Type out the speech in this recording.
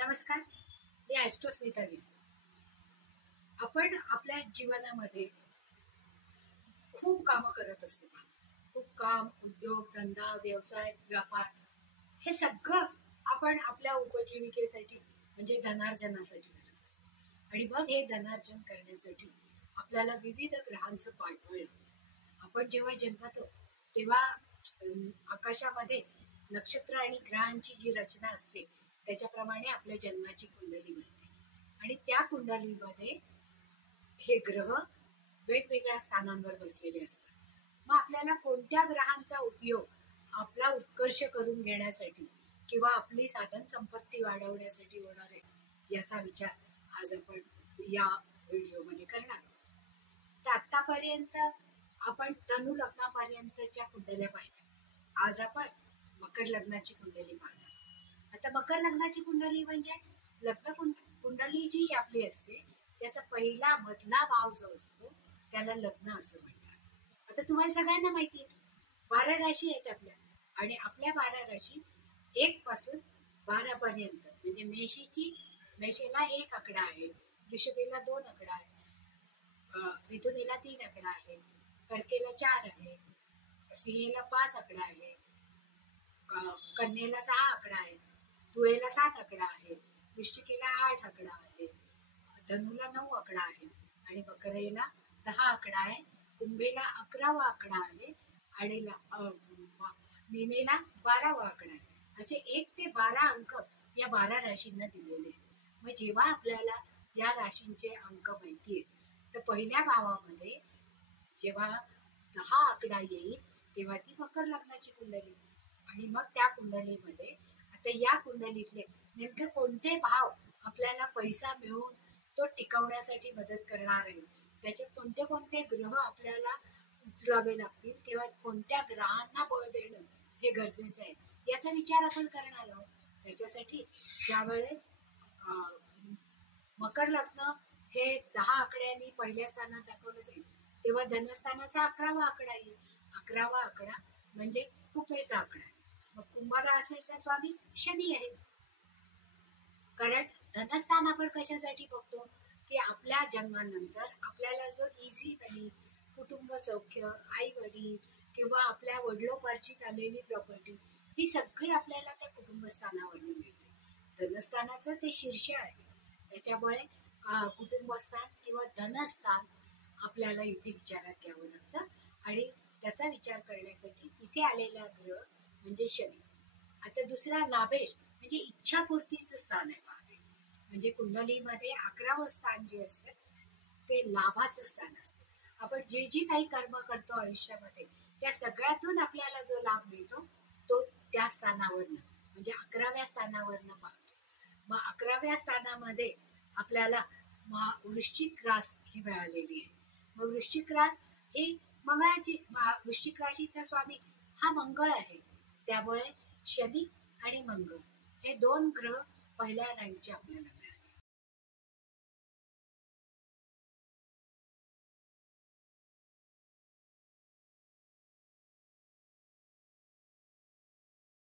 नमस्कार, मी Austro Smita gill. आपण आपल्या जीवनामध्ये खूप कामं करत असतो. खूप काम, उद्योग, धंदा, व्यवसाय, व्यापार हे सगळं आपण आपल्या उपजीविकेसाठी म्हणजे धनार्जनासाठी करत असतो. आणि मग हे धनार्जन करण्यासाठी आपल्याला विविध ग्रहांचं पाठबळ. आपण जेव्हा जन्मतो तेव्हा आकाशामध्ये नक्षत्र आणि ग्रहांची जी रचना असते त्याच्याप्रमाणे आपल्या जन्माची कुंडली बनते. आणि त्या कुंडलीमध्ये हे ग्रह वेगवेगळ्या स्थानांवर बसलेले असतात. मग आपल्याला कोणत्या ग्रहांचा उपयोग आपला उत्कर्ष करून घेण्यासाठी किंवा आपली साधन संपत्ती वाढवण्यासाठी होणार आहे याचा विचार आज आपण या व्हिडिओमध्ये करणार आहोत. तर आतापर्यंत आपण धनु लग्नापर्यंतच्या कुंडल्या पाहिल्या. आज आपण मकर लग्नाची कुंडली पाहणार. आता मकर लग्नाची कुंडली म्हणजे लग्न कुंडली जी आपली असते त्याचा पहिला मधला भाव जो असतो त्याला लग्न असं म्हणतात. आता तुम्हाला सगळ्यांना माहिती आहे 12 राशी आहेत आपल्या, आणि आपल्या 12 राशी 1 पासून 12 पर्यंत म्हणजे मेषेला 1 आकडा आहे, वृषभेला 2 आकडा आहे, मिथुनेला 3 आकडा आहे, कर्केला 4 आहे, सिंहेला 5 आकडा आहे, कन्येला 6 आकडा आहे, तुळेला 7 आकडा आहे, वृश्चिकेला 8 आकडा आहे, धनुला 9 आकडा आहे, आणि मकरेला 10 आकडा आहे, कुंभेला 11वा आकडा आहे, आणि मीनेला 12वा आकडा आहे. असे 1 ते 12 अंक या 12 राशींना दिलेले आहेत. मग जेव्हा आपल्याला या राशींचे अंक माहिती आहेत तर पहिल्या भावामध्ये जेव्हा 10 आकडा येईल तेव्हा ती मकर लग्नाची कुंडली. आणि मग त्या कुंडलीमध्ये आता या कुंडलीतले नेमके कोणते भाव आपल्याला पैसा मिळवून तो टिकवण्यासाठी मदत करणार आहे, त्याच्यात कोणते कोणते ग्रह आपल्याला उचलावे लागतील किंवा कोणत्या ग्रहांना बळ देणं हे गरजेचं आहे याचा विचार आपण करणार आहोत. त्याच्यासाठी ज्या वेळेस मकर लग्न हे 10 आकड्यांनी पहिल्या स्थानात दाखवलं जाईल तेव्हा धनस्थानाचा 11वा आकडा येईल. 11वा आकडा म्हणजे कुंभेचा आकडा आहे. मग कुंभ राशीचा स्वामी शनी आहे. कारण धनस्थान आपण कशासाठी बघतो की आपल्या जन्मानंतर आपल्याला जो इझी मनी, कुटुंब सौख्य, आई वडील किंवा आपल्या वडिलोपार्जित आलेली प्रॉपर्टी ही सगळी आपल्याला त्या कुटुंबस्थानावरून मिळते. धनस्थानाचं ते शीर्ष आहे. त्याच्यामुळे कुटुंबस्थान किंवा धनस्थान आपल्याला इथे विचारात घ्यावं लागतं. आणि त्याचा विचार करण्यासाठी इथे आलेला ग्रह म्हणजे शनी. आता दुसरा लाभेश म्हणजे इच्छापूर्तीचं स्थान आहे. पाहते म्हणजे कुंडलीमध्ये 11वं स्थान जे असतं ते लाभाचं स्थान असतं. आपण जे जी काही कर्म करतो आयुष्यामध्ये त्या सगळ्यातून आपल्याला जो लाभ मिळतो तो त्या स्थानावरनं म्हणजे 11व्या स्थानावरनं पाहतो. मग 11व्या स्थानामध्ये आपल्याला वृश्चिक रास ही मिळालेली आहे. मग वृश्चिक रास ही वृश्चिक राशीचा स्वामी हा मंगळ आहे. त्यामुळे शनी आणि मंगळ हे 2 ग्रह पहिल्या रँकचे आपल्याला